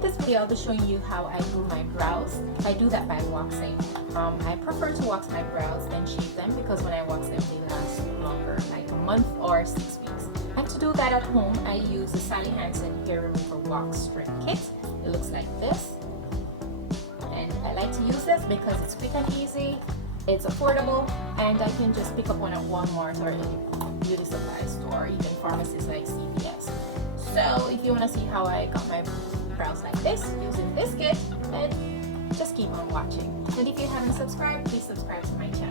In this video, I'll be showing you how I do my brows. I do that by waxing. I prefer to wax my brows than shave them because when I wax them, they last longer, like a month or 6 weeks. And to do that at home, I use the Sally Hansen Hair Remover Wax Strip Kit. It looks like this. And I like to use this because it's quick and easy, it's affordable, and I can just pick up one at Walmart or any beauty supply store, even pharmacies like CVS. So if you want to see how I got my brows like this using this kit, then just keep on watching. And if you haven't subscribed, please subscribe to my channel.